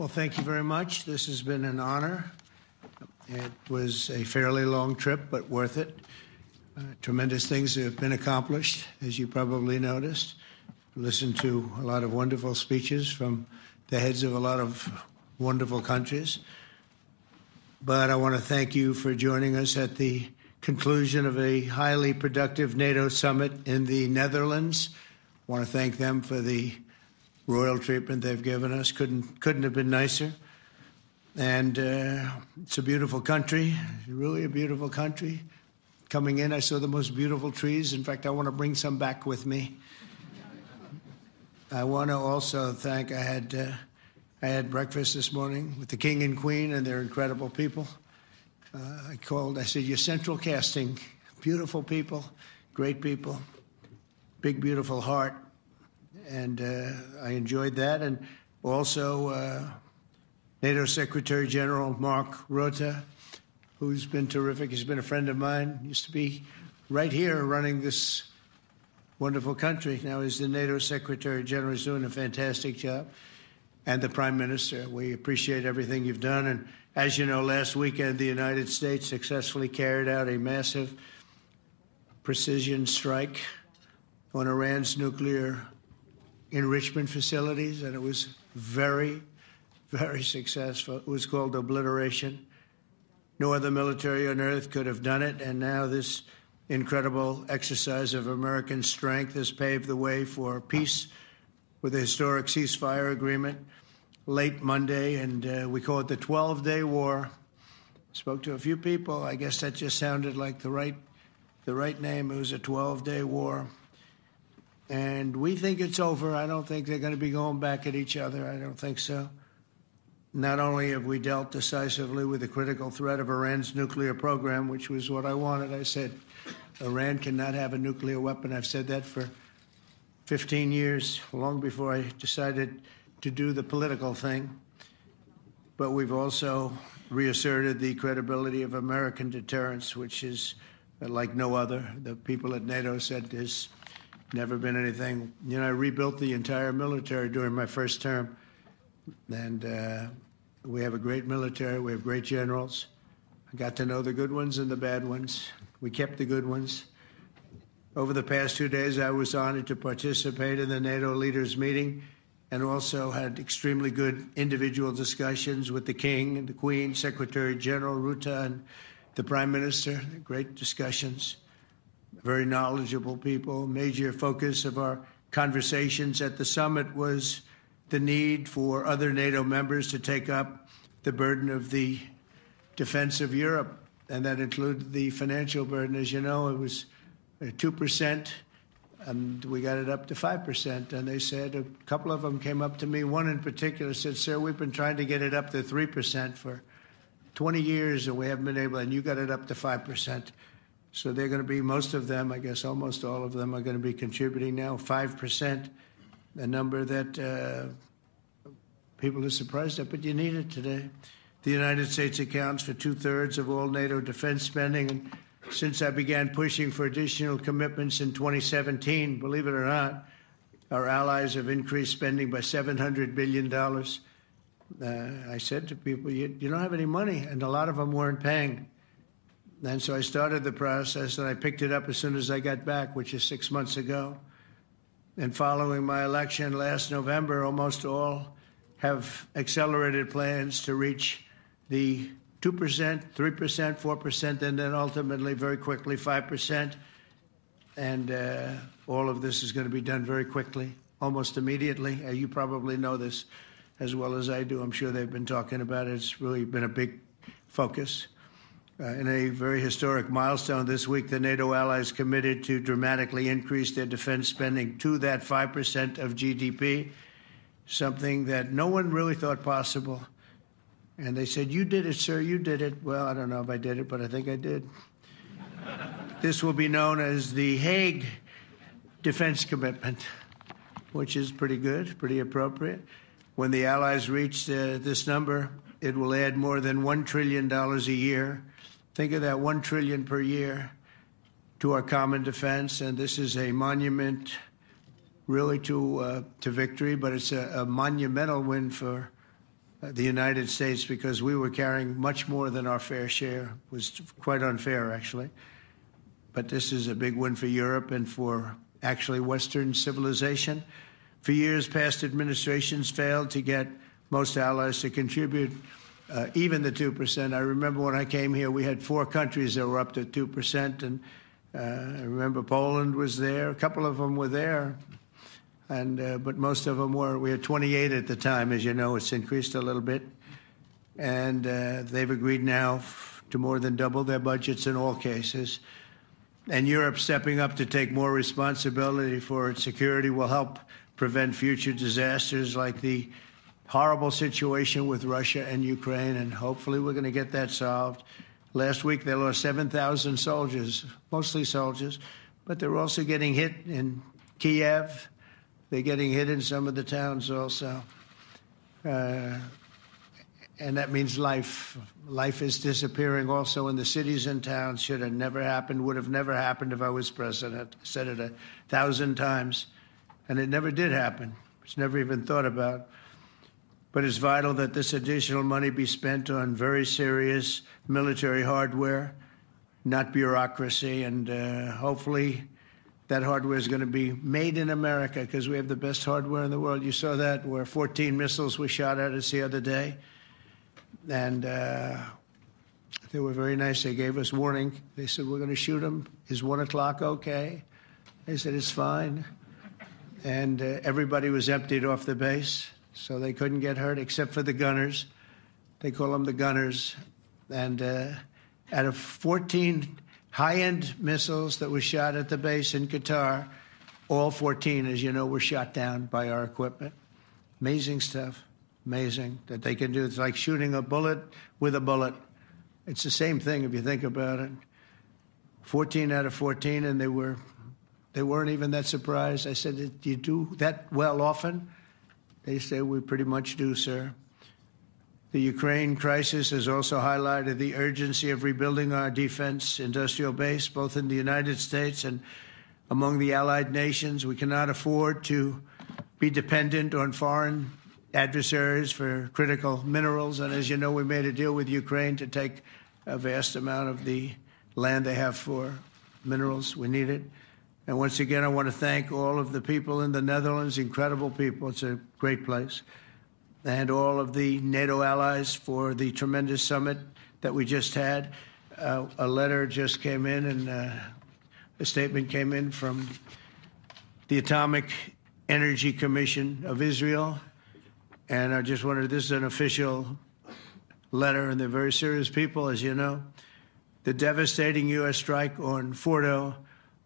Well, thank you very much. This has been an honor. It was a fairly long trip, but worth it. Tremendous things have been accomplished, as you probably noticed. Listened to a lot of wonderful speeches from the heads of a lot of wonderful countries. But I want to thank you for joining us at the conclusion of a highly productive NATO summit in the Netherlands. I want to thank them for the royal treatment they've given us. Couldn't have been nicer. And it's a beautiful country, really a beautiful country. Coming in, I saw the most beautiful trees. In fact, I want to bring some back with me. I want to also thank, I had breakfast this morning with the King and Queen, and they're incredible people. I said, you're central casting, beautiful people, great people, big, beautiful heart. And I enjoyed that. And also NATO Secretary General Mark Rutte, who's been terrific. He's been a friend of mine, used to be right here running this wonderful country. Now he's the NATO Secretary General. He's doing a fantastic job. And the Prime Minister, we appreciate everything you've done. And as you know, last weekend, the United States successfully carried out a massive precision strike on Iran's nuclear enrichment facilities, and it was very, very successful. It was called obliteration. No other military on earth could have done it, and now this incredible exercise of American strength has paved the way for peace with a historic ceasefire agreement late Monday, and we call it the 12-day war. Spoke to a few people. I guess that just sounded like the right name. It was a 12-day war. And we think it's over. I don't think they're going to be going back at each other. I don't think so. Not only have we dealt decisively with the critical threat of Iran's nuclear program, which was what I wanted. I said, Iran cannot have a nuclear weapon. I've said that for 15 years, long before I decided to do the political thing. But we've also reasserted the credibility of American deterrence, which is like no other. The people at NATO said there's never been anything. You know, I rebuilt the entire military during my first term. And we have a great military. We have great generals. I got to know the good ones and the bad ones. We kept the good ones. Over the past 2 days, I was honored to participate in the NATO leaders meeting and also had extremely good individual discussions with the King and the Queen, Secretary General Rutte, and the Prime Minister. Great discussions. Very knowledgeable people. Major focus of our conversations at the summit was the need for other NATO members to take up the burden of the defense of Europe, and that included the financial burden. As you know, it was 2%, and we got it up to 5%. And they said, a couple of them came up to me, one in particular said, sir, we've been trying to get it up to 3% for 20 years, and we haven't been able, and you got it up to 5%. So they're going to be, most of them, I guess almost all of them, are going to be contributing now 5%, a number that people are surprised at, but you need it today. The United States accounts for 2/3 of all NATO defense spending. And since I began pushing for additional commitments in 2017, believe it or not, our allies have increased spending by $700 billion. I said to people, you don't have any money, and a lot of them weren't paying. And so I started the process, and I picked it up as soon as I got back, which is 6 months ago. And following my election last November, almost all have accelerated plans to reach the 2%, 3%, 4%, and then ultimately, very quickly, 5%. And all of this is going to be done very quickly, almost immediately. You probably know this as well as I do. I'm sure they've been talking about it. It's really been a big focus. In a very historic milestone this week, the NATO allies committed to dramatically increase their defense spending to that 5% of GDP, something that no one really thought possible. And they said, you did it, sir, you did it. Well, I don't know if I did it, but I think I did. This will be known as the Hague Defense Commitment, which is pretty good, pretty appropriate. When the allies reach this number, it will add more than $1 trillion a year. Think of that, $1 trillion per year to our common defense. And this is a monument really to victory, but it's a monumental win for the United States, because we were carrying much more than our fair share. It was quite unfair, actually. But this is a big win for Europe and for actually Western civilization. For years, past administrations failed to get most allies to contribute even the 2%. I remember when I came here, we had 4 countries that were up to 2%, and I remember Poland was there. A couple of them were there, and but most of them were. We had 28 at the time. As you know, it's increased a little bit, and they've agreed now to more than double their budgets in all cases. And Europe stepping up to take more responsibility for its security will help prevent future disasters like the horrible situation with Russia and Ukraine, and hopefully we're going to get that solved. Last week they lost 7,000 soldiers, mostly soldiers, but they're also getting hit in Kiev. They're getting hit in some of the towns also. And that means life. Life is disappearing also in the cities and towns. Should have never happened, would have never happened if I was president. I said it 1,000 times, and it never did happen. It's never even thought about. But it's vital that this additional money be spent on very serious military hardware, not bureaucracy, and hopefully that hardware is going to be made in America because we have the best hardware in the world. You saw that where 14 missiles were shot at us the other day. And they were very nice. They gave us warning. They said, we're going to shoot them. Is 1 o'clock okay? They said, it's fine. And everybody was emptied off the base, so they couldn't get hurt except for the gunners. They call them the gunners. And out of 14 high-end missiles that were shot at the base in Qatar, all 14, as you know, were shot down by our equipment. Amazing stuff. Amazing that they can do. It's like shooting a bullet with a bullet. It's the same thing if you think about it. 14 out of 14, and they weren't even that surprised. I said, do you do that well often? They say, we pretty much do, sir. The Ukraine crisis has also highlighted the urgency of rebuilding our defense industrial base, both in the United States and among the allied nations. We cannot afford to be dependent on foreign adversaries for critical minerals. And as you know, we made a deal with Ukraine to take a vast amount of the land they have for minerals. We need it. And once again, I want to thank all of the people in the Netherlands, incredible people. It's a great place. And all of the NATO allies for the tremendous summit that we just had. A letter just came in, and a statement came in from the Atomic Energy Commission of Israel. And I just wanted, this is an official letter, and they're very serious people, as you know. The devastating U.S. strike on Fordo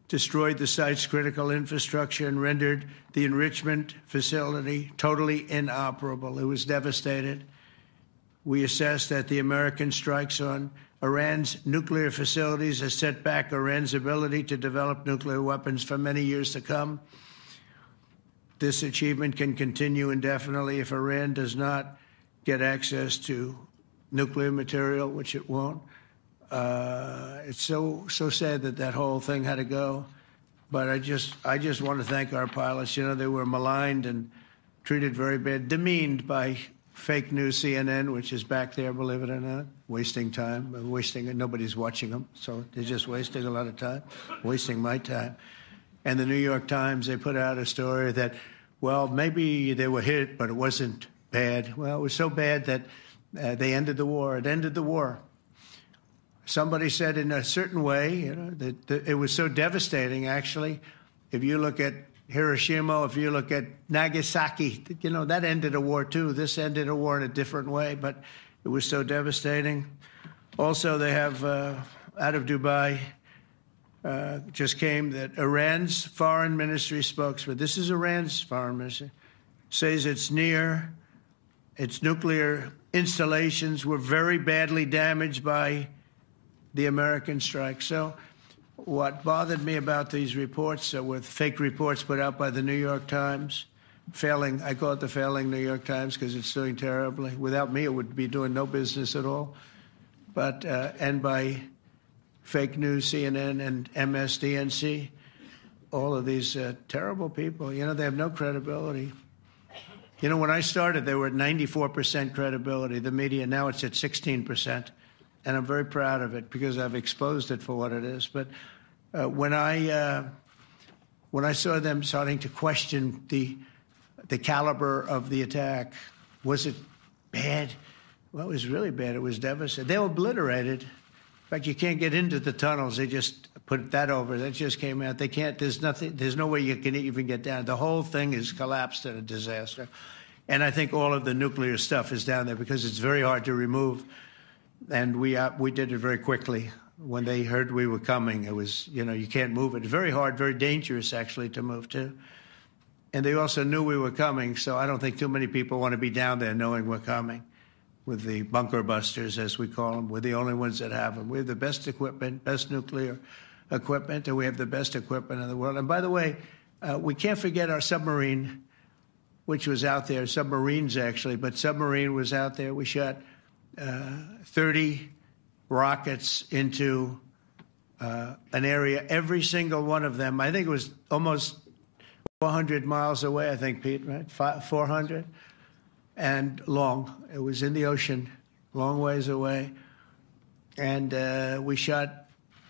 destroyed the site's critical infrastructure and rendered the enrichment facility totally inoperable. It was devastated. We assess that the American strikes on Iran's nuclear facilities has set back Iran's ability to develop nuclear weapons for many years to come. This achievement can continue indefinitely if Iran does not get access to nuclear material, which it won't. It's so sad that that whole thing had to go. But I just want to thank our pilots. You know, they were maligned and treated very bad, demeaned by fake news CNN, which is back there, believe it or not, wasting time, nobody's watching them, so they're just wasting a lot of time, wasting my time. And the New York Times, they put out a story that, well, maybe they were hit, but it wasn't bad. Well, it was so bad that they ended the war. It ended the war. Somebody said in a certain way, you know, that it was so devastating, actually. If you look at Hiroshima, if you look at Nagasaki, you know, that ended a war too. This ended a war in a different way, but it was so devastating. Also, they have, out of Dubai, just came that Iran's foreign ministry spokesman, this is Iran's foreign ministry, says its nuclear installations were very badly damaged by the American strike. So what bothered me about these reports with fake reports put out by the New York Times, failing, I call it the failing New York Times because it's doing terribly. Without me, it would be doing no business at all. But, and by fake news, CNN and MSDNC, all of these terrible people, you know, they have no credibility. You know, when I started, they were at 94% credibility, the media. Now it's at 16%. And I'm very proud of it because I've exposed it for what it is. But when I saw them starting to question the caliber of the attack, was it bad? Well, it was really bad. It was devastating. They were obliterated. In fact, you can't get into the tunnels. They just put that over. That just came out. They can't. There's nothing. There's no way you can even get down. The whole thing is collapsed in a disaster. And I think all of the nuclear stuff is down there because it's very hard to remove. And we did it very quickly. When they heard we were coming, it was, you know, you can't move it. It's very hard, very dangerous, actually, to move to. And they also knew we were coming, so I don't think too many people want to be down there knowing we're coming with the bunker busters, as we call them. We're the only ones that have them. We have the best equipment, best nuclear equipment, and we have the best equipment in the world. And by the way, we can't forget our submarine, which was out there, submarines actually, but submarine was out there. We shot 30 rockets into an area, every single one of them. I think it was almost 400 miles away, I think, Pete, right? 400 and long. It was in the ocean, long ways away. And we shot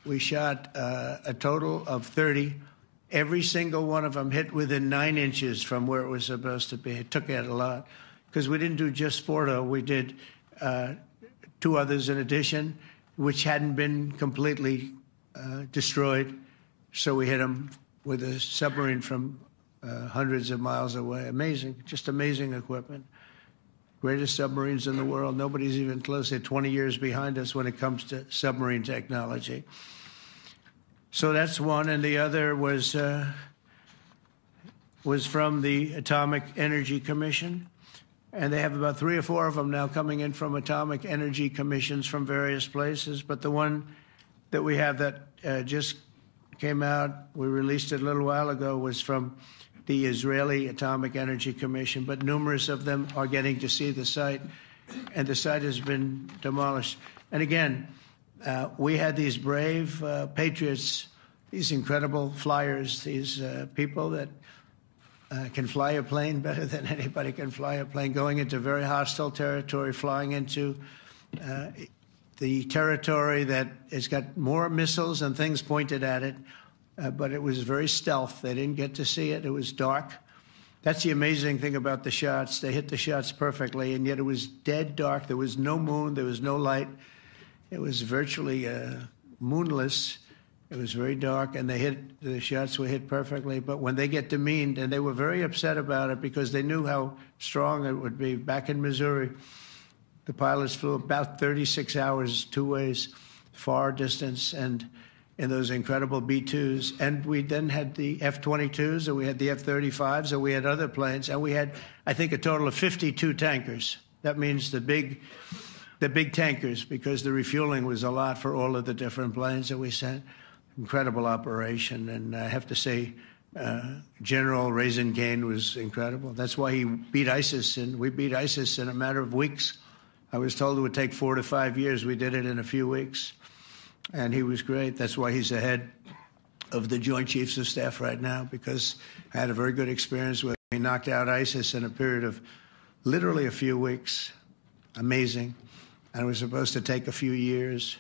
a total of 30. Every single one of them hit within 9 inches from where it was supposed to be. It took out a lot because we didn't do just 4, though. We did 2 others in addition, which hadn't been completely destroyed. So we hit them with a submarine from hundreds of miles away. Amazing, just amazing equipment. Greatest submarines in the world. Nobody's even close. They're 20 years behind us when it comes to submarine technology. So that's one, and the other was from the Atomic Energy Commission. And they have about 3 or 4 of them now coming in from atomic energy commissions from various places. But the one that we have that just came out, we released it a little while ago, was from the Israeli Atomic Energy Commission. But numerous of them are getting to see the site, and the site has been demolished. And again, we had these brave patriots, these incredible flyers, these people that can fly a plane better than anybody can fly a plane, going into very hostile territory, flying into the territory that has got more missiles and things pointed at it, but it was very stealth. They didn't get to see it. It was dark. That's the amazing thing about the shots. They hit the shots perfectly, and yet it was dead dark. There was no moon. There was no light. It was virtually moonless. It was very dark, and the shots were hit perfectly. But when they get demeaned, and they were very upset about it because they knew how strong it would be. Back in Missouri, the pilots flew about 36 hours, 2 ways, far distance, and in those incredible B-2s. And we then had the F-22s, and we had the F-35s, and we had other planes, and we had, I think, a total of 52 tankers. That means the big tankers, because the refueling was a lot for all of the different planes that we sent. Incredible operation, and I have to say, General Raisin Cain was incredible. That's why he beat ISIS, and we beat ISIS in a matter of weeks. I was told it would take 4 to 5 years. We did it in a few weeks, and he was great. That's why he's the head of the Joint Chiefs of Staff right now, because I had a very good experience with him. He knocked out ISIS in a period of literally a few weeks. Amazing. And it was supposed to take a few years,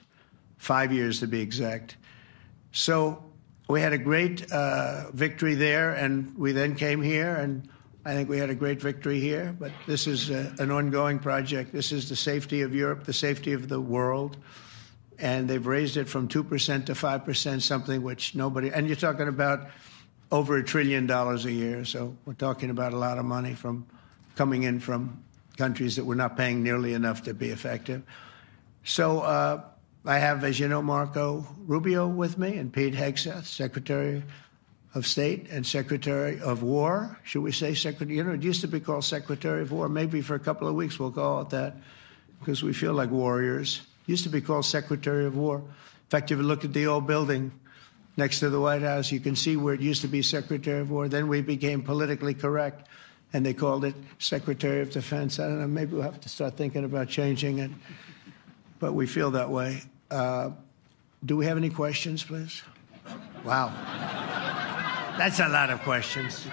5 years to be exact. So we had a great victory there, and we then came here, and I think we had a great victory here. But this is an ongoing project. This is the safety of Europe, the safety of the world. And they've raised it from 2% to 5%, something which nobody, and you're talking about over $1 trillion a year. So we're talking about a lot of money coming in from countries that we're not paying nearly enough to be effective. So I have, as you know, Marco Rubio with me, and Pete Hegseth, Secretary of State and Secretary of War. Should we say Secretary? You know, it used to be called Secretary of War. Maybe for a couple of weeks we'll call it that because we feel like warriors. It used to be called Secretary of War. In fact, if you look at the old building next to the White House, you can see where it used to be Secretary of War. Then we became politically correct, and they called it Secretary of Defense. I don't know, maybe we'll have to start thinking about changing it, but we feel that way. Do we have any questions, please? Wow. That's a lot of questions.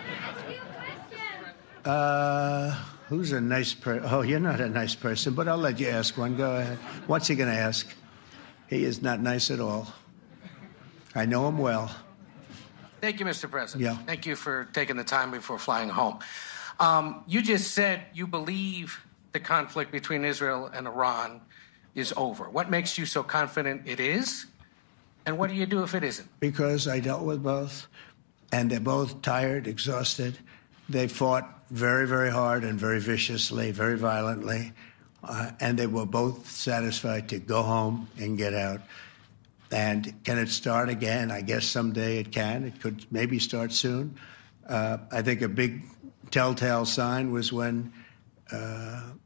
Who's a nice person? Oh, you're not a nice person, but I'll let you ask one. Go ahead. What's he going to ask? He is not nice at all. I know him well. Thank you, Mr. President. Yeah. Thank you for taking the time before flying home. You just said you believe the conflict between Israel and Iran is over. What makes you so confident it is? And what do you do if it isn't? Because I dealt with both, and they're both tired, exhausted. They fought very, very hard and very viciously, very violently, and they were both satisfied to go home and get out. And can it start again? I guess someday it can. It could maybe start soon. I think a big telltale sign was when,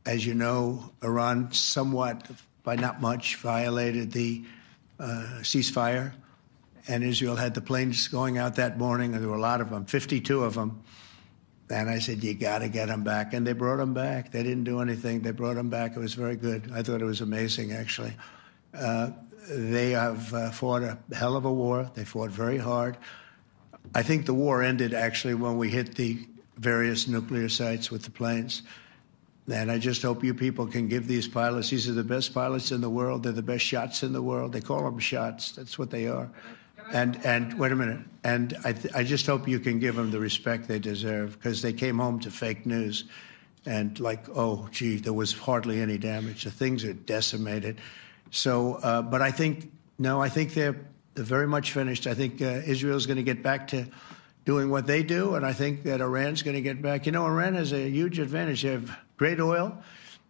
as you know, Iran somewhat, by not much, violated the ceasefire. And Israel had the planes going out that morning, and there were a lot of them, 52 of them. And I said, you got to get them back. And they brought them back. They didn't do anything. They brought them back. It was very good. I thought it was amazing, actually. They have fought a hell of a war. They fought very hard. I think the war ended, actually, when we hit the various nuclear sites with the planes. And I just hope you people can give these pilots, these are the best pilots in the world. They're the best shots in the world. They call them shots. That's what they are. And wait a minute. And I just hope you can give them the respect they deserve, because they came home to fake news. And like, oh, gee, there was hardly any damage. The things are decimated. So, but I think, no, I think they're very much finished. I think Israel's going to get back to doing what they do, and I think that Iran's going to get back. You know, Iran has a huge advantage. They have great oil,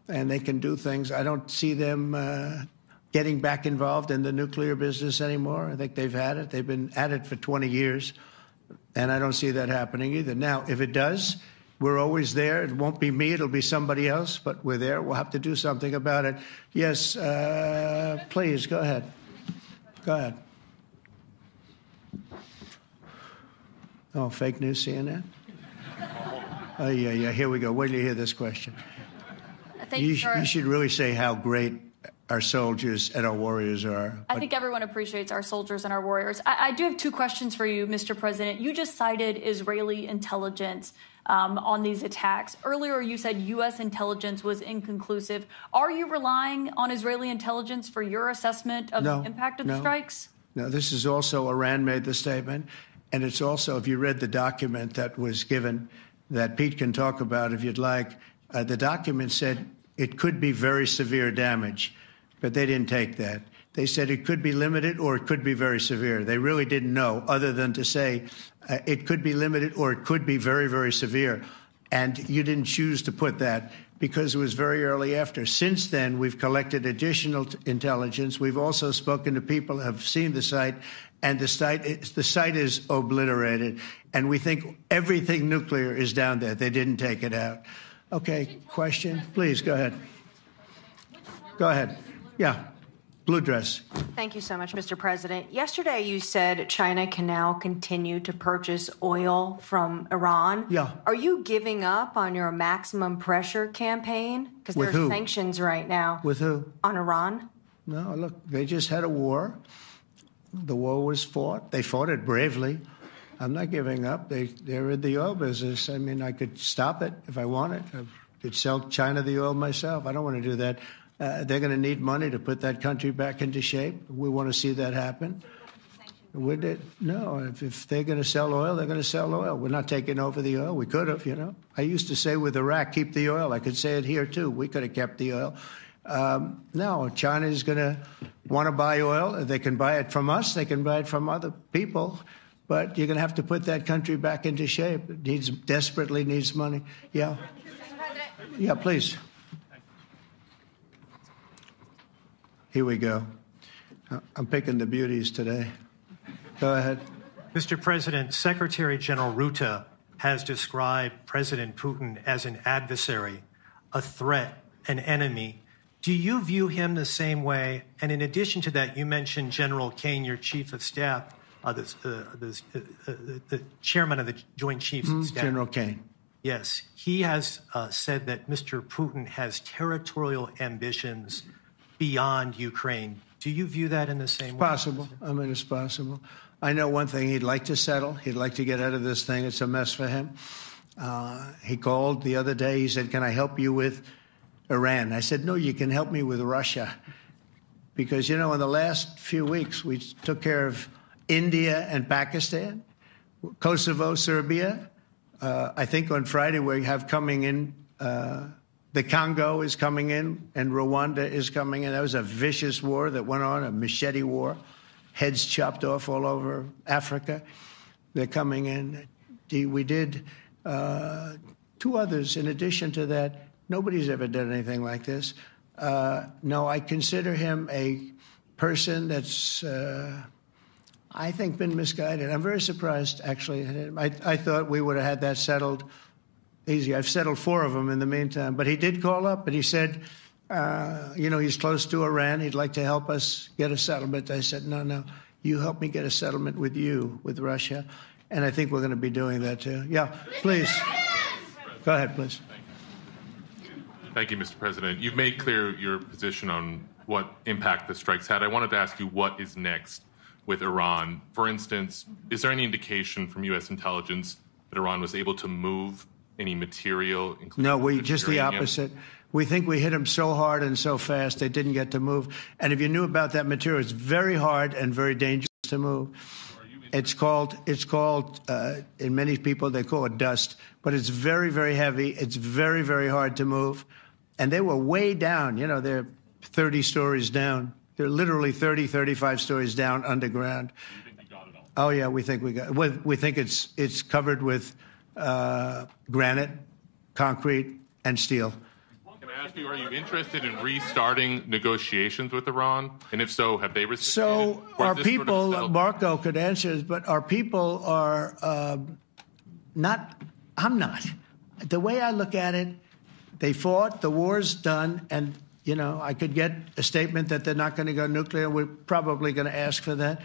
and they can do things. I don't see them getting back involved in the nuclear business anymore. I think they've had it. They've been at it for 20 years, and I don't see that happening either. Now, if it does, we're always there. It won't be me. It'll be somebody else, but we're there. We'll have to do something about it. Yes, please, go ahead. Go ahead. Oh, fake news, CNN? Oh, yeah, here we go. Wait till you hear this question. You should really say how great our soldiers and our warriors are. I think everyone appreciates our soldiers and our warriors. I do have two questions for you, Mr. President. You just cited Israeli intelligence on these attacks. Earlier, you said U.S. intelligence was inconclusive. Are you relying on Israeli intelligence for your assessment of the impact of the strikes? No, this is also Iran made the statement. And it's also, if you read the document that was given, that Pete can talk about if you'd like, the document said it could be very severe damage, but they didn't take that. They said it could be limited or it could be very severe. They really didn't know, other than to say it could be limited or it could be very, very severe. And you didn't choose to put that because it was very early after. Since then, we've collected additional intelligence. We've also spoken to people who have seen the site, and the site is obliterated. And we think everything nuclear is down there. They didn't take it out. Okay, question? Please, go ahead. Go ahead. Yeah. Blue dress. Thank you so much, Mr. President. Yesterday, you said China can now continue to purchase oil from Iran. Yeah. Are you giving up on your maximum pressure campaign? Because there are sanctions right now. With who? On Iran. No, look, they just had a war. The war was fought. They fought it bravely. I'm not giving up. They're in the oil business. I mean, I could stop it if I wanted. I could sell China the oil myself. I don't want to do that. They're going to need money to put that country back into shape. We want to see that happen. No, if they're going to sell oil, they're going to sell oil. We're not taking over the oil. We could have, you know. I used to say with Iraq, keep the oil. I could say it here, too. We could have kept the oil. No, China is going to want to buy oil. They can buy it from us. They can buy it from other people. But you're going to have to put that country back into shape. It desperately needs money. Yeah. Yeah, please. Here we go. I'm picking the beauties today. Go ahead. Mr. President, Secretary General Rutte has described President Putin as an adversary, a threat, an enemy. Do you view him the same way? And in addition to that, you mentioned General Kane, your chief of staff, the chairman of the Joint Chiefs of Staff. General Kane. Yes. He has said that Mr. Putin has territorial ambitions beyond Ukraine. Do you view that in the same way? It's possible. I mean, it's possible. I know one thing. He'd like to settle. He'd like to get out of this thing. It's a mess for him. He called the other day. He said, "Can I help you with Iran?" I said, "No, you can help me with Russia." Because, in the last few weeks, we took care of India and Pakistan, Kosovo, Serbia. I think on Friday we have coming in, the Congo is coming in, and Rwanda is coming in. That was a vicious war that went on, a machete war, heads chopped off all over Africa. They're coming in. We did 2 others in addition to that. Nobody's ever done anything like this. No, I consider him a person that's, I think, been misguided. I'm very surprised, actually. I thought we would have had that settled easy. I've settled 4 of them in the meantime. But he did call up, and he said, he's close to Iran. He'd like to help us get a settlement. I said, no, you help me get a settlement with Russia. And I think we're going to be doing that, too. Yeah, please. Go ahead, please. Thank you, Mr. President. You've made clear your position on what impact the strikes had. I wanted to ask you what is next with Iran. For instance, is there any indication from U.S. intelligence that Iran was able to move any material? No, just the opposite. We think we hit them so hard and so fast they didn't get to move. And if you knew about that material, it's very hard and very dangerous to move. It's called, in many people, they call it dust, but it's very, very heavy. It's very, very hard to move. And they were way down. They're 30 stories down. They're literally 30, 35 stories down underground. You think you got it all? Oh, yeah, we think we got it. We think it's covered with granite, concrete, and steel. Can I ask you, are you interested in restarting negotiations with Iran? And if so, have they received? So our people, Marco could answer this, but our people are not, I'm not. The way I look at it, they fought, the war's done, and, I could get a statement that they're not going to go nuclear. We're probably going to ask for that,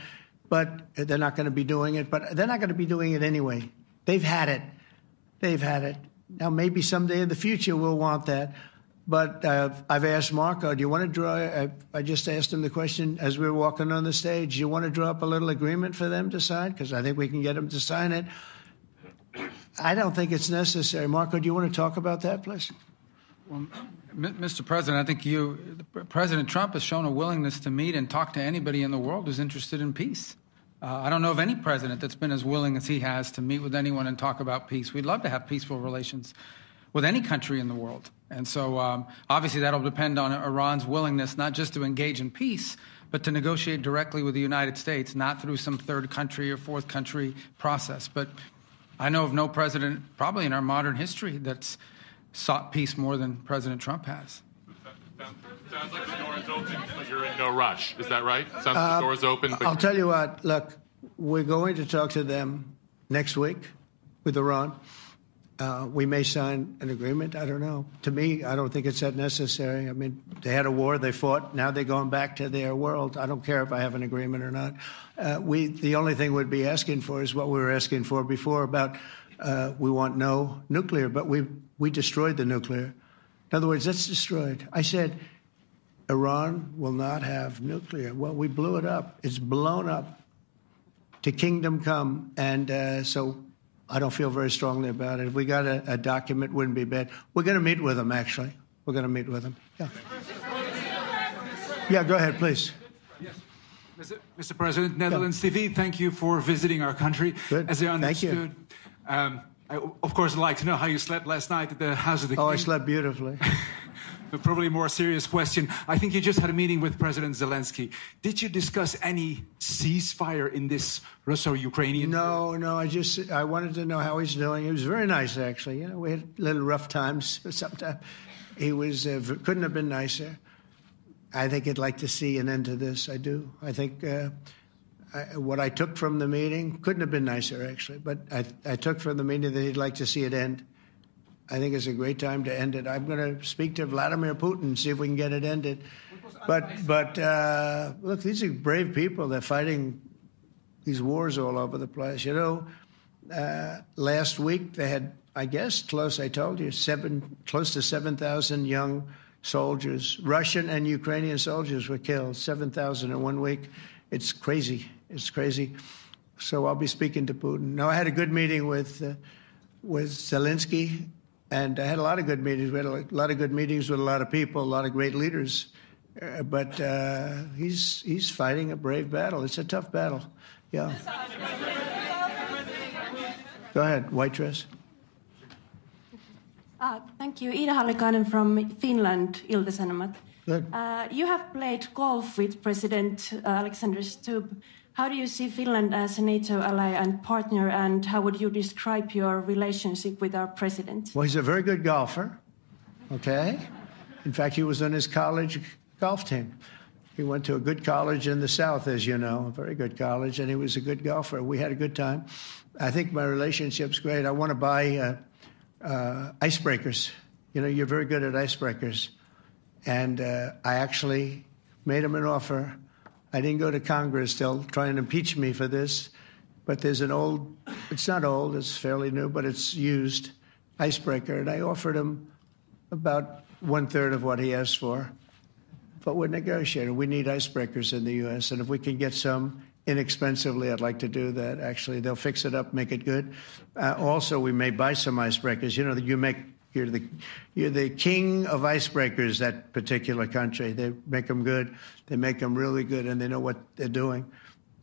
but they're not going to be doing it. But they're not going to be doing it anyway. They've had it. They've had it. Now, maybe someday in the future we'll want that. But I've asked Marco, do you want to draw, I just asked him the question as we were walking on the stage, do you want to draw up a little agreement for them to sign? Because I think we can get them to sign it. I don't think it's necessary. Marco, do you want to talk about that, please? Well, Mr. President, I think President Trump has shown a willingness to meet and talk to anybody in the world who's interested in peace. I don't know of any president that's been as willing as he has to meet with anyone and talk about peace. We'd love to have peaceful relations with any country in the world. And so obviously that'll depend on Iran's willingness not just to engage in peace, but to negotiate directly with the United States, not through some third country or fourth country process. But I know of no president, probably in our modern history, that's sought peace more than President Trump has. Sounds like the door is open, but you're in no rush. Is that right? Sounds like the door is open. I'll tell you what, look, we're going to talk to them next week with Iran. We may sign an agreement. I don't know. To me, I don't think it's that necessary. I mean, they had a war, they fought. Now they're going back to their world. I don't care if I have an agreement or not. The only thing we'd be asking for is what we were asking for before about we want no nuclear, but we destroyed the nuclear. In other words, that's destroyed. I said Iran will not have nuclear. Well, we blew it up. It's blown up to kingdom come. And so I don't feel very strongly about it. If we got a document, wouldn't be bad. We're going to meet with them, actually. We're going to meet with them. Yeah. Yeah, go ahead, please. Yes. Mr. President, Netherlands TV, thank you for visiting our country. Good. As I understood, thank you. I, of course, I'd like to know how you slept last night at the House of the King. Oh, I slept beautifully. But probably a more serious question. I think you just had a meeting with President Zelensky. Did you discuss any ceasefire in this Russo-Ukrainian? No. I wanted to know how he's doing. He was very nice, actually. We had little rough times sometimes. He was couldn't have been nicer. I think he'd like to see an end to this. I do. I think what I took from the meeting couldn't have been nicer, actually. But I took from the meeting that he'd like to see it end. I think it's a great time to end it. I'm going to speak to Vladimir Putin and see if we can get it ended. But look, these are brave people. They're fighting these wars all over the place. Last week they had, I guess, close to 7,000 young soldiers, Russian and Ukrainian soldiers were killed, 7,000 in 1 week. It's crazy. It's crazy. So I'll be speaking to Putin. No, I had a good meeting with with Zelensky, and I had a lot of good meetings. We had a lot of good meetings with a lot of people, a lot of great leaders. But he's fighting a brave battle. It's a tough battle. Yeah. Go ahead, white dress. Thank you. Ida Hallikainen from Finland, Ilta-Sanomat. Good. You have played golf with President Alexander Stubb. How do you see Finland as a NATO ally and partner, and how would you describe your relationship with our president? Well, he's a very good golfer, okay? In fact, he was on his college golf team. He went to a good college in the South, as you know, a very good college, and he was a good golfer. We had a good time. I think my relationship's great. I want to buy icebreakers. You know, you're very good at icebreakers. And I actually made him an offer. I didn't go to Congress. They'll try and impeach me for this. But there's an old, it's not old, it's fairly new, but it's used icebreaker. And I offered him about 1/3 of what he asked for. But we're negotiating. We need icebreakers in the U.S. And if we can get some inexpensively, I'd like to do that. Actually, they'll fix it up, make it good. Also, we may buy some icebreakers. You know, you're the king of icebreakers, that particular country. They make them good. They make them really good, and they know what they're doing.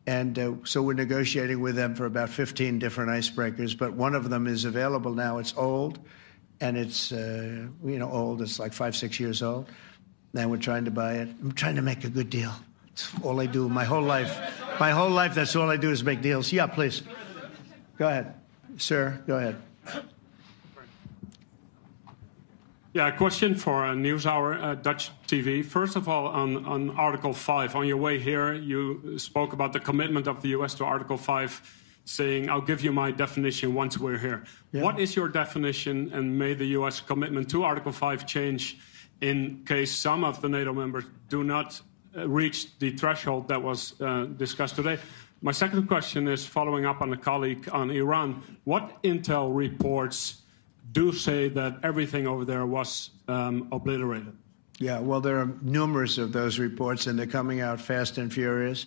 And so we're negotiating with them for about 15 different icebreakers. But one of them is available now. It's old, and it's, old. It's like 5-6 years old. Now we're trying to buy it. I'm trying to make a good deal. It's all I do my whole life. My whole life, that's all I do is make deals. Yeah, please. Go ahead. Sir, go ahead. Yeah, a question for NewsHour, Dutch TV. First of all, on Article 5, on your way here, you spoke about the commitment of the U.S. to Article 5, saying, I'll give you my definition once we're here. Yeah. What is your definition, and may the U.S. commitment to Article 5 change in case some of the NATO members do not reach the threshold that was discussed today? My second question is following up on a colleague on Iran. What intel reports do say that everything over there was obliterated? Yeah, well, there are numerous of those reports, and they're coming out fast and furious.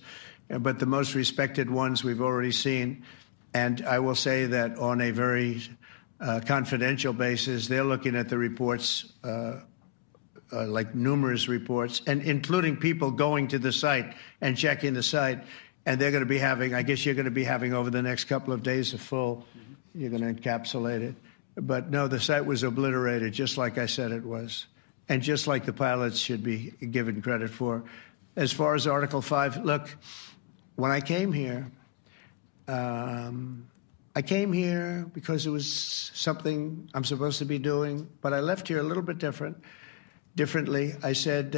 But the most respected ones we've already seen. And I will say that on a very confidential basis, they're looking at the reports, like numerous reports, and including people going to the site and checking the site. And they're going to be having, I guess you're going to be having over the next couple of days a full, you're going to encapsulate it. But no, the site was obliterated, just like I said it was, and just like the pilots should be given credit for. As far as Article 5, look, when I came here because it was something I'm supposed to be doing, but I left here a little bit differently. I said,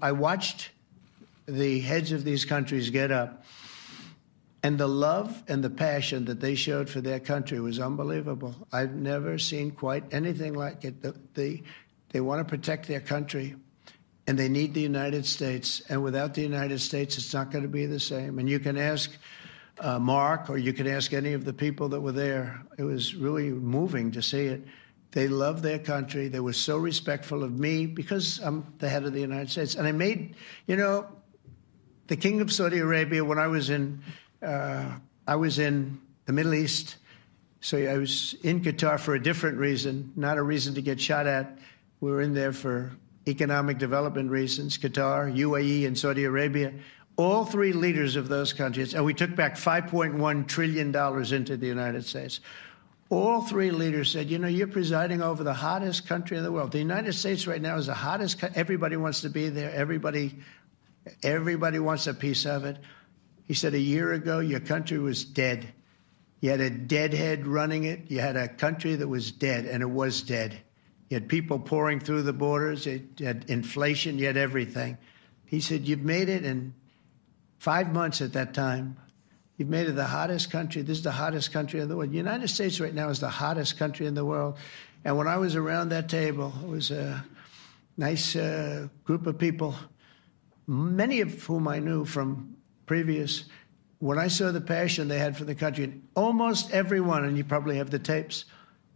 I watched the heads of these countries get up, and the love and the passion that they showed for their country was unbelievable. I've never seen quite anything like it. They want to protect their country, and they need the United States. And without the United States, it's not going to be the same. And you can ask Mark, or you can ask any of the people that were there. It was really moving to see it. They love their country. They were so respectful of me because I'm the head of the United States. And I made, the King of Saudi Arabia, when I was in the Middle East, so I was in Qatar for a different reason, not a reason to get shot at. We were in there for economic development reasons, Qatar, UAE, and Saudi Arabia. All three leaders of those countries, and we took back $5.1 trillion into the United States. All three leaders said, you're presiding over the hottest country in the world. The United States right now is the hottest country. Everybody wants to be there. Everybody wants a piece of it. He said, a year ago, your country was dead. You had a deadhead running it. You had a country that was dead, and it was dead. You had people pouring through the borders. You had inflation. You had everything. He said, you've made it in 5 months at that time. You've made it the hottest country. This is the hottest country in the world. The United States right now is the hottest country in the world. And when I was around that table, it was a nice group of people, many of whom I knew from previous. When I saw the passion they had for the country, almost everyone, and you probably have the tapes,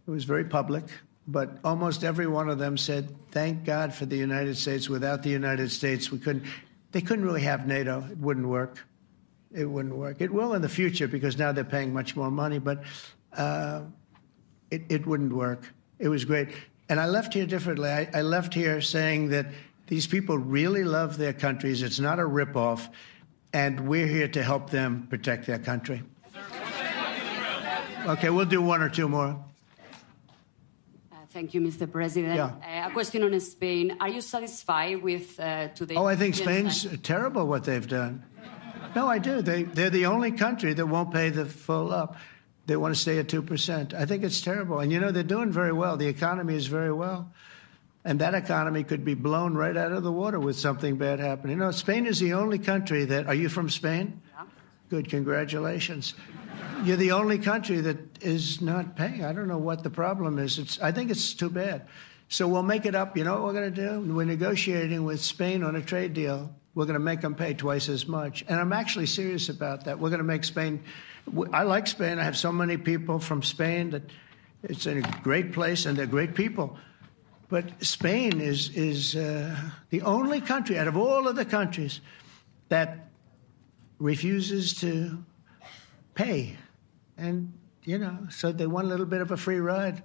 it was very public, but almost every one of them said, thank God for the United States. Without the United States, they couldn't really have NATO. It wouldn't work. It wouldn't work. It will in the future because now they're paying much more money. But it wouldn't work. It was great. And I left here differently. I left here saying that these people really love their countries. It's not a ripoff. And we're here to help them protect their country. Okay, we'll do one or two more. Thank you, Mr. President. Yeah. A question on Spain. Are you satisfied with today? Oh, I think Spain's terrible what they've done. No, I do. They're the only country that won't pay the full up. They want to stay at 2%. I think it's terrible. And, you know, they're doing very well. The economy is very well. And that economy could be blown right out of the water with something bad happening. You know, Spain is the only country that... Are you from Spain? Yeah. Good, congratulations. You're the only country that is not paying. I don't know what the problem is. I think it's too bad. So we'll make it up. You know what we're going to do? We're negotiating with Spain on a trade deal. We're going to make them pay twice as much. And I'm actually serious about that. We're going to make Spain... I like Spain. I have so many people from Spain that it's a great place and they're great people. But Spain is the only country out of all of the countries that refuses to pay. And, you know, so they want a little bit of a free ride.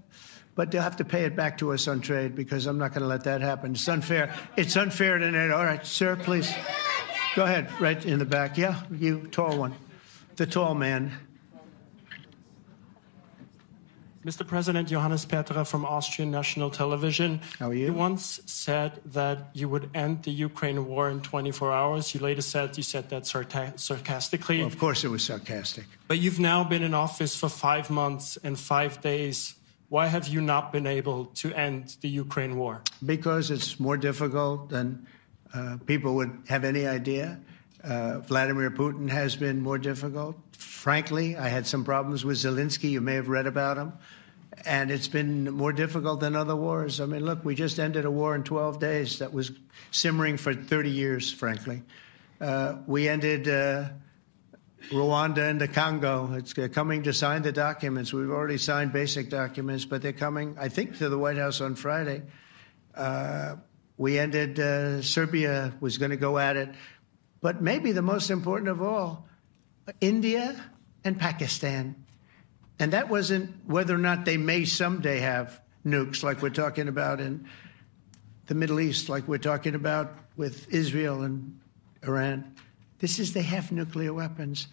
But they'll have to pay it back to us on trade because I'm not going to let that happen. It's unfair. It's unfair to NATO. All right, sir, please. Go ahead, right in the back. Yeah, you, tall one. The tall man. Mr. President, Johannes Petra from Austrian National Television. How are you? You once said that you would end the Ukraine war in 24 hours. You later said that sarcastically. Well, of course it was sarcastic. But you've now been in office for 5 months and 5 days. Why have you not been able to end the Ukraine war? Because it's more difficult than people would have any idea. Vladimir Putin has been more difficult. Frankly, I had some problems with Zelensky. You may have read about him. And it's been more difficult than other wars. I mean, look, we just ended a war in 12 days that was simmering for 30 years, frankly. We ended Rwanda and the Congo. It's coming to sign the documents. We've already signed basic documents, but they're coming, I think, to the White House on Friday. We ended Serbia was going to go at it. But maybe the most important of all, India and Pakistan. And that wasn't whether or not they may someday have nukes like we're talking about in the Middle East, like we're talking about with Israel and Iran. This is they have nuclear weapons.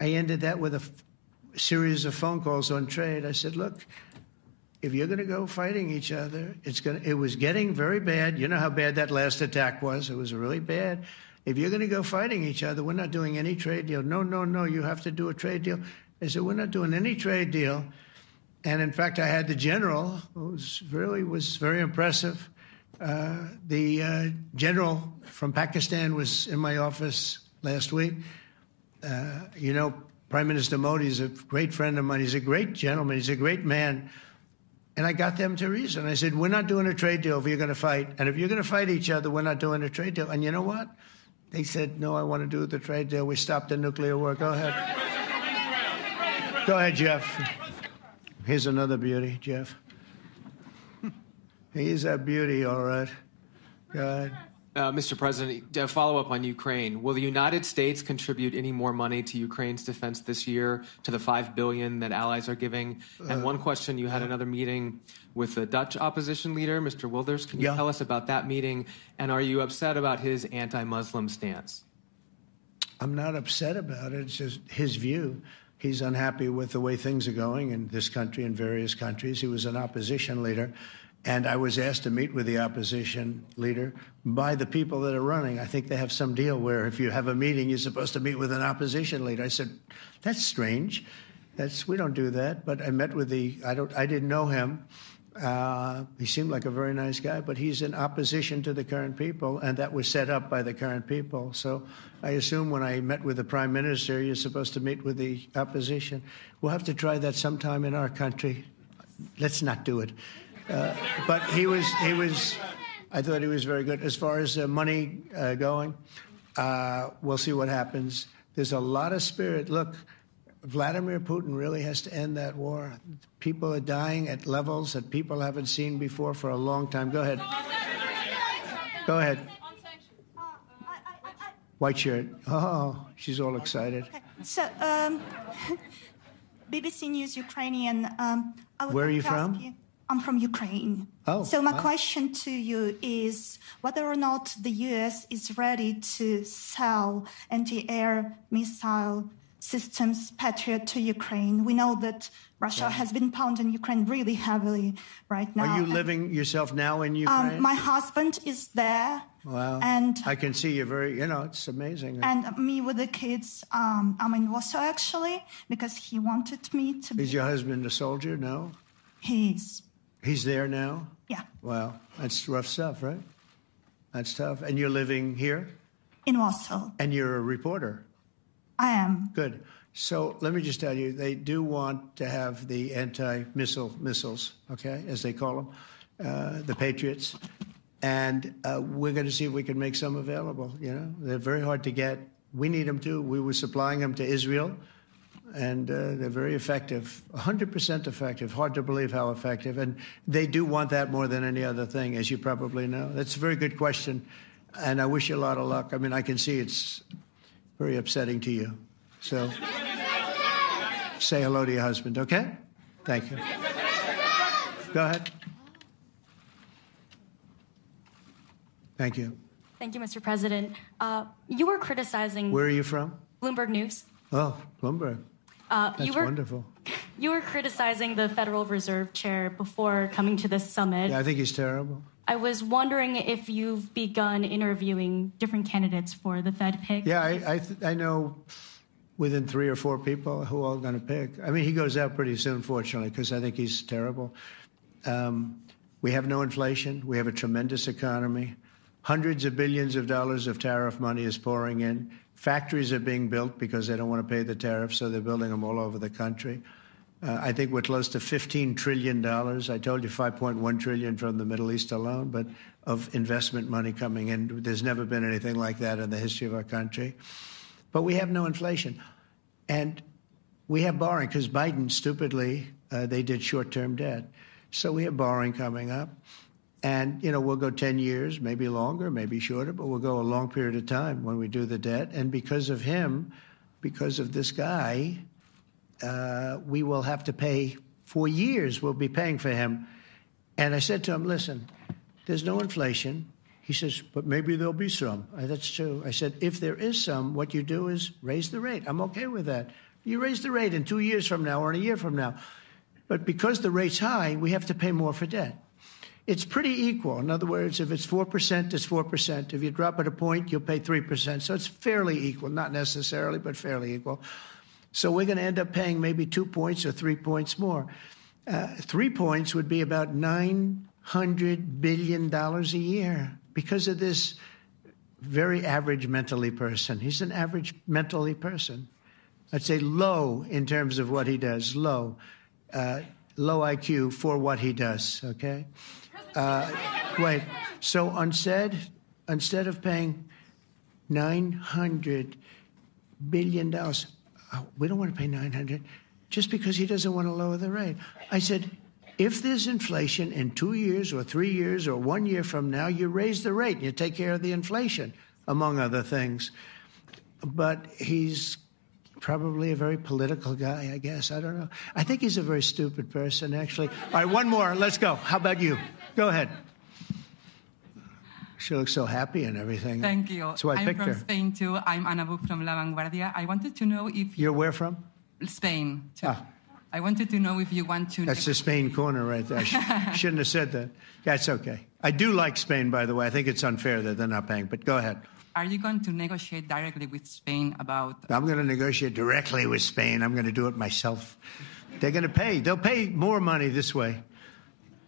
I ended that with a series of phone calls on trade. I said, look, if you're going to go fighting each other, it was getting very bad. You know how bad that last attack was. It was really bad. If you're going to go fighting each other, we're not doing any trade deal. No, you have to do a trade deal. I said, we're not doing any trade deal. And in fact, I had the general, who was very impressive. The general from Pakistan was in my office last week. You know, Prime Minister Modi is a great friend of mine. He's a great gentleman. He's a great man. And I got them to reason. I said, we're not doing a trade deal if you're going to fight. And if you're going to fight each other, we're not doing a trade deal. And you know what? They said, no, I want to do the trade deal. We stopped the nuclear war. Go ahead. Go ahead, Jeff. Here's another beauty, Jeff. He's a beauty, all right. Go ahead. Mr. President, to follow up on Ukraine, will the United States contribute any more money to Ukraine's defense this year to the $5 billion that allies are giving? And one question, you had another meeting with the Dutch opposition leader, Mr. Wilders. Can you tell us about that meeting? And are you upset about his anti-Muslim stance? I'm not upset about it. It's just his view. He's unhappy with the way things are going in this country and various countries. He was an opposition leader. And I was asked to meet with the opposition leader by the people that are running. I think they have some deal where if you have a meeting, you're supposed to meet with an opposition leader. I said, that's strange. We don't do that. But I met with I didn't know him. He seemed like a very nice guy, but he's in opposition to the current people, and that was set up by the current people. So I assume when I met with the prime minister, you're supposed to meet with the opposition. We'll have to try that sometime in our country. Let's not do it. But I thought he was very good. As far as money going, we'll see what happens. There's a lot of spirit. Look, Vladimir Putin really has to end that war. People are dying at levels that people haven't seen before for a long time. Go ahead. Go ahead. White shirt. Oh, she's all excited. So, BBC News Ukrainian. Where are you from? I'm from Ukraine. Oh, so my question to you is whether or not the U.S. is ready to sell anti-air missile systems Patriot to Ukraine. We know that Russia has been pounding Ukraine really heavily right now. Are you living yourself now in Ukraine? My husband is there. Wow. And I can see you're very, it's amazing. And me with the kids, I'm in Warsaw actually, because he wanted me to be. Is your husband a soldier? No? He is. He's there now? Yeah. Wow. That's rough stuff, right? That's tough. And you're living here? In Warsaw. And you're a reporter? I am. Good. So let me just tell you, they do want to have the missiles, okay, as they call them, the Patriots. And we're going to see if we can make some available, They're very hard to get. We need them too. We were supplying them to Israel, and they're very effective, 100% effective. Hard to believe how effective. And they do want that more than any other thing, as you probably know. That's a very good question, and I wish you a lot of luck. I mean, I can see it's very upsetting to you. So say hello to your husband, okay? Thank you. Go ahead. Thank you. Thank you, Mr. President. You were criticizing... Where are you from? Bloomberg News. Oh, Bloomberg. That's wonderful. You were criticizing the Federal Reserve Chair before coming to this summit. Yeah, I think he's terrible. I was wondering if you've begun interviewing different candidates for the Fed pick. Yeah, I know within 3 or 4 people who are going to pick. I mean, he goes out pretty soon, fortunately, because I think he's terrible. We have no inflation. We have a tremendous economy. Hundreds of billions of dollars of tariff money is pouring in. Factories are being built because they don't want to pay the tariffs, so they're building them all over the country. I think we're close to $15 trillion. I told you $5.1 trillion from the Middle East alone, but of investment money coming in. There's never been anything like that in the history of our country. But we have no inflation. And we have borrowing because Biden, stupidly, they did short-term debt. So we have borrowing coming up. And, we'll go 10 years, maybe longer, maybe shorter, but we'll go a long period of time when we do the debt. And because of him, because of this guy, we will have to pay for years. We'll be paying for him. And I said to him, listen, there's no inflation. He says, but maybe there'll be some. That's true. I said, if there is some, what you do is raise the rate. I'm okay with that. You raise the rate in 2 years from now or in a year from now. But because the rate's high, we have to pay more for debt. It's pretty equal. In other words, if it's 4%, it's 4%. If you drop it a point, you'll pay 3%. So it's fairly equal, not necessarily, but fairly equal. So we're going to end up paying maybe 2 points or 3 points more. 3 points would be about $900 billion a year because of this very average mentally person. He's an average mentally person. I'd say low in terms of what he does, low IQ for what he does, okay? Wait, so instead of paying $900 billion, we don't want to pay 900 just because he doesn't want to lower the rate. I said, if there's inflation in 2 years or 3 years or 1 year from now, you raise the rate and you take care of the inflation, among other things. But he's probably a very political guy, I guess. I don't know. I think he's a very stupid person, actually. All right, one more. Let's go. How about you? Go ahead. She looks so happy and everything. Thank you. That's why I picked her. I'm from Spain, too. I'm Ana Buch from La Vanguardia. I wanted to know if... You're where from? Spain, too. Ah. I wanted to know if you want to... That's the Spain corner right there. I shouldn't have said that. That's okay. I do like Spain, by the way. I think it's unfair that they're not paying, but go ahead. Are you going to negotiate directly with Spain about... I'm going to negotiate directly with Spain. I'm going to do it myself. They're going to pay. They'll pay more money this way.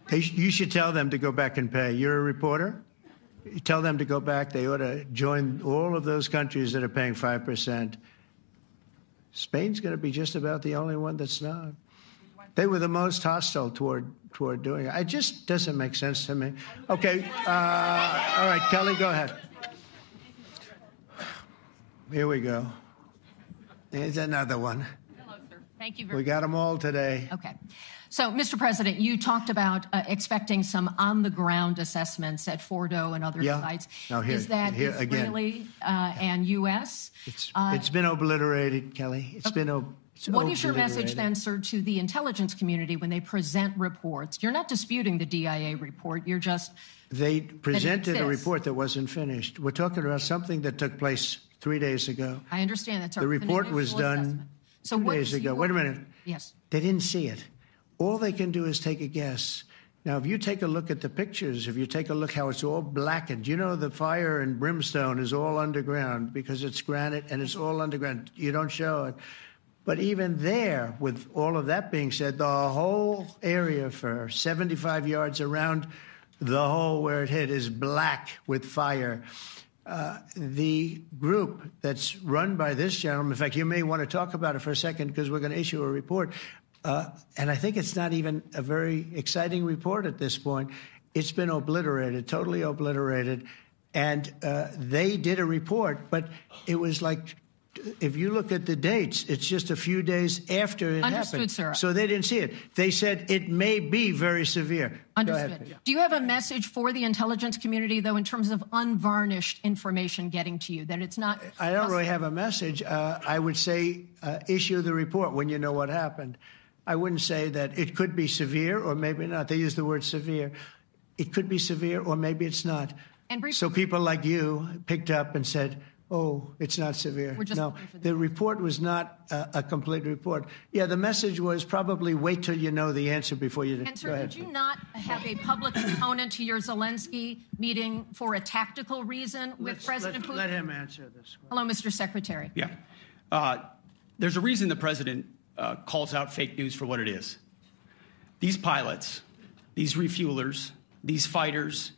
You should tell them to go back and pay. You're a reporter? You tell them to go back. They ought to join all of those countries that are paying 5%. Spain's going to be just about the only one that's not. They were the most hostile toward doing it. It just doesn't make sense to me. Okay. All right, Kelly, go ahead. Here we go. Here's another one. Hello, sir. Thank you We got them all today. Okay. So, Mr. President, you talked about expecting some on-the-ground assessments at Fordo and other sites. No, is that Israeli and U.S.? It's been obliterated, Kelly. It's been What is your message then, sir, to the intelligence community when they present reports? You're not disputing the DIA report. You're just... They presented a report that wasn't finished. We're talking about something that took place 3 days ago. I understand. That's the report was done 2 days ago. Wait a minute. Yes. They didn't see it. All they can do is take a guess. Now, if you take a look at the pictures, if you take a look how it's all blackened, you know the fire and brimstone is all underground because it's granite and it's all underground. You don't show it. But even there, with all of that being said, the whole area for 75 yards around the hole where it hit is black with fire. The group that's run by this gentleman, in fact, you may want to talk about it for a second because we're going to issue a report. And I think it's not even a very exciting report at this point. It's been obliterated, totally obliterated. And they did a report, but it was like, if you look at the dates, it's just a few days after it happened. Sir. So they didn't see it. They said it may be very severe. Understood. Do you have a message for the intelligence community, though, in terms of unvarnished information getting to you, that it's not... I don't really have a message. I would say issue the report when you know what happened. I wouldn't say that it could be severe or maybe not. They use the word severe. It could be severe or maybe it's not. And so people like you picked up and said, oh, it's not severe. No, the report was not a complete report. Yeah, the message was probably wait till you know the answer before you... And, sir, did you not have a public component to your Zelensky meeting for a tactical reason with President Putin? Let him answer this question. Hello, Mr. Secretary. Yeah. There's a reason the president calls out fake news for what it is. These pilots, these refuelers, these fighters,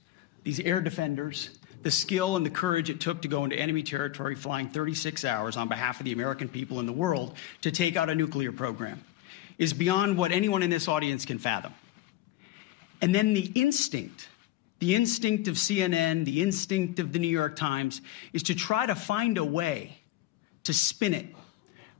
these air defenders, the skill and the courage it took to go into enemy territory flying 36 hours on behalf of the American people and the world to take out a nuclear program is beyond what anyone in this audience can fathom. And then the instinct of CNN, the instinct of the New York Times is to try to find a way to spin it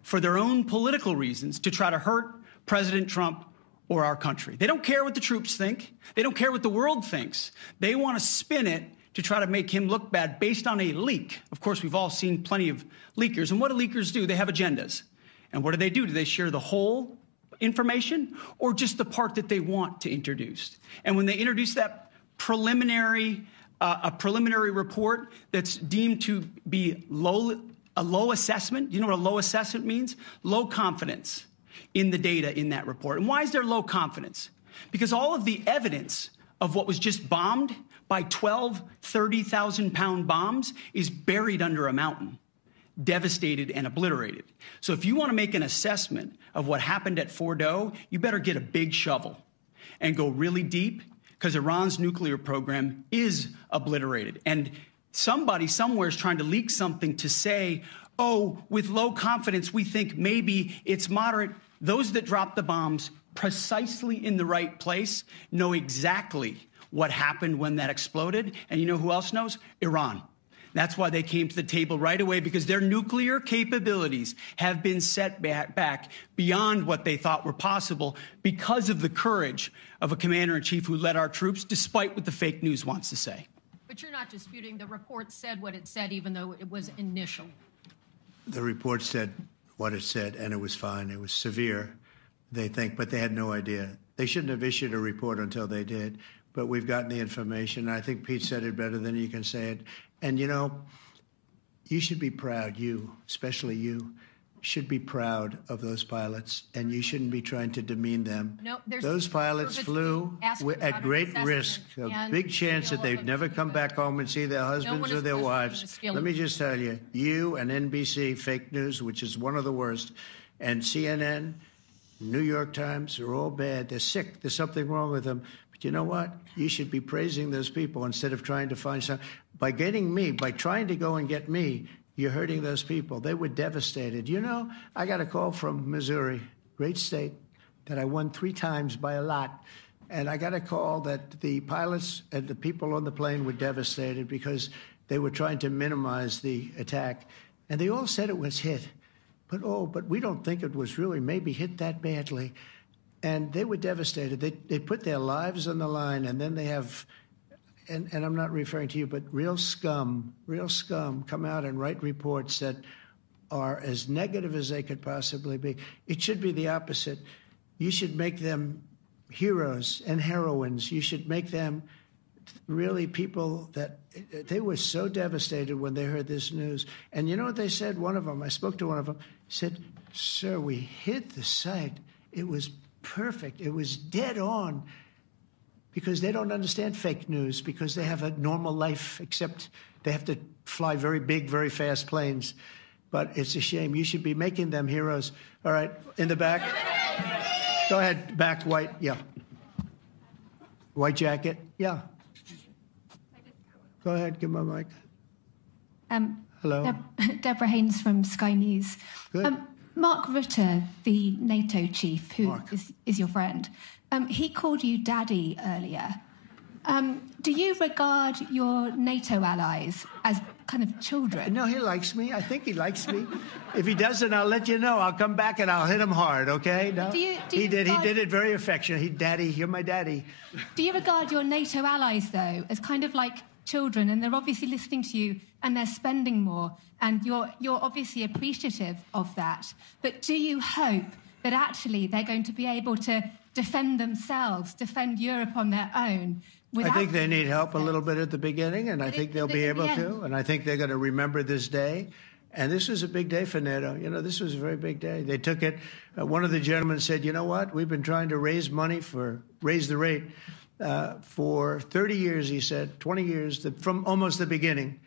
for their own political reasons to try to hurt President Trump or our country. They don't care what the troops think. They don't care what the world thinks. They want to spin it to try to make him look bad based on a leak. Of course, we've all seen plenty of leakers. And what do leakers do? They have agendas. And what do? Do they share the whole information or just the part that they want to introduce? And when they introduce that preliminary report that's deemed to be a low assessment, you know what a low assessment means? Low confidence in the data in that report. And why is there low confidence? Because all of the evidence of what was just bombed by 12 30,000-pound bombs is buried under a mountain, devastated and obliterated. So if you want to make an assessment of what happened at Fordo, you better get a big shovel and go really deep because Iran's nuclear program is obliterated. And somebody somewhere is trying to leak something to say, oh, with low confidence, we think maybe it's moderate. Those that dropped the bombs precisely in the right place know exactly what happened when that exploded. And you know who else knows? Iran. That's why they came to the table right away, because their nuclear capabilities have been set back beyond what they thought were possible because of the courage of a commander-in-chief who led our troops, despite what the fake news wants to say. But you're not disputing the report said what it said, even though it was initial. The report said what it said, and it was fine. It was severe, they think, but they had no idea. They shouldn't have issued a report until they did. But we've gotten the information. I think Pete said it better than you can say it. And, you know, you should be proud, you, especially you, should be proud of those pilots, and you shouldn't be trying to demean them. No, those pilots flew at great risk, a big chance that they'd never come back home and see their husbands or their wives. Let me just tell you, you and NBC, fake news, which is one of the worst, and CNN, New York Times, are all bad. They're sick. There's something wrong with them. But you know what? You should be praising those people instead of trying to find some. By getting me, by trying to go and get me, you're hurting those people. They were devastated. You know, I got a call from Missouri, great state, that I won 3 times by a lot. And I got a call that the pilots and the people on the plane were devastated because they were trying to minimize the attack. And they all said it was hit. But we don't think it was really maybe hit that badly. And they were devastated. They put their lives on the line, and then they have, and I'm not referring to you, but real scum come out and write reports that are as negative as they could possibly be. It should be the opposite. You should make them heroes and heroines. You should make them really people that they were so devastated when they heard this news. And you know what they said? One of them, I spoke to one of them, said, "Sir, we hit the site. It was perfect. It was dead on." Because they don't understand fake news, because they have a normal life, except they have to fly very big, very fast planes. But it's a shame. You should be making them heroes. All right, in the back. Go ahead, back, white, yeah. White jacket, yeah. Go ahead, give my mic. Hello. Deborah Haynes from Sky News. Good. Mark Rutte, the NATO chief, who is your friend, he called you daddy earlier. Do you regard your NATO allies as kind of children? No, he likes me. I think he likes me. If he doesn't, I'll let you know. I'll come back and I'll hit him hard, okay? No? He did it very affectionate. Daddy, you're my daddy. Do you regard your NATO allies, though, as kind of like children? And they're obviously listening to you and they're spending more. And you're obviously appreciative of that. But do you hope that actually they're going to be able to defend themselves, defend Europe on their own? I think they need help a little bit at the beginning, and I think they'll be able to. And I think they're going to remember this day. And this was a big day for NATO. You know, this was a very big day. They took it. One of the gentlemen said, "You know what? We've been trying to raise money raise the rate for 30 years," he said, 20 years, from almost the beginning.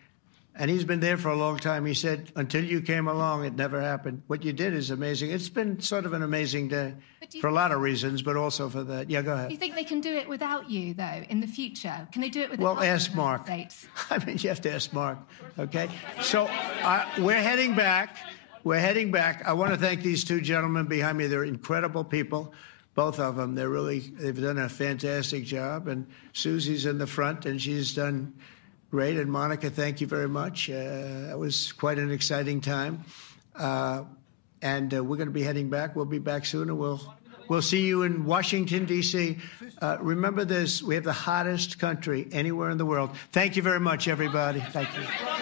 And he's been there for a long time. He said, "Until you came along, it never happened. What you did is amazing." It's been sort of an amazing day for a lot of reasons, but also for that. Yeah, go ahead. Do you think they can do it without you, though, in the future? Can they do it without? Well, ask Mark. I mean, you have to ask Mark, okay? So we're heading back. We're heading back. I want to thank these two gentlemen behind me. They're incredible people, both of them. They've done a fantastic job. And Susie's in the front, and she's done great. And Monica, thank you very much. It was quite an exciting time. And we're going to be heading back. We'll be back soon, and we'll see you in Washington, D.C. Remember this, we have the hottest country anywhere in the world. Thank you very much, everybody. Thank you.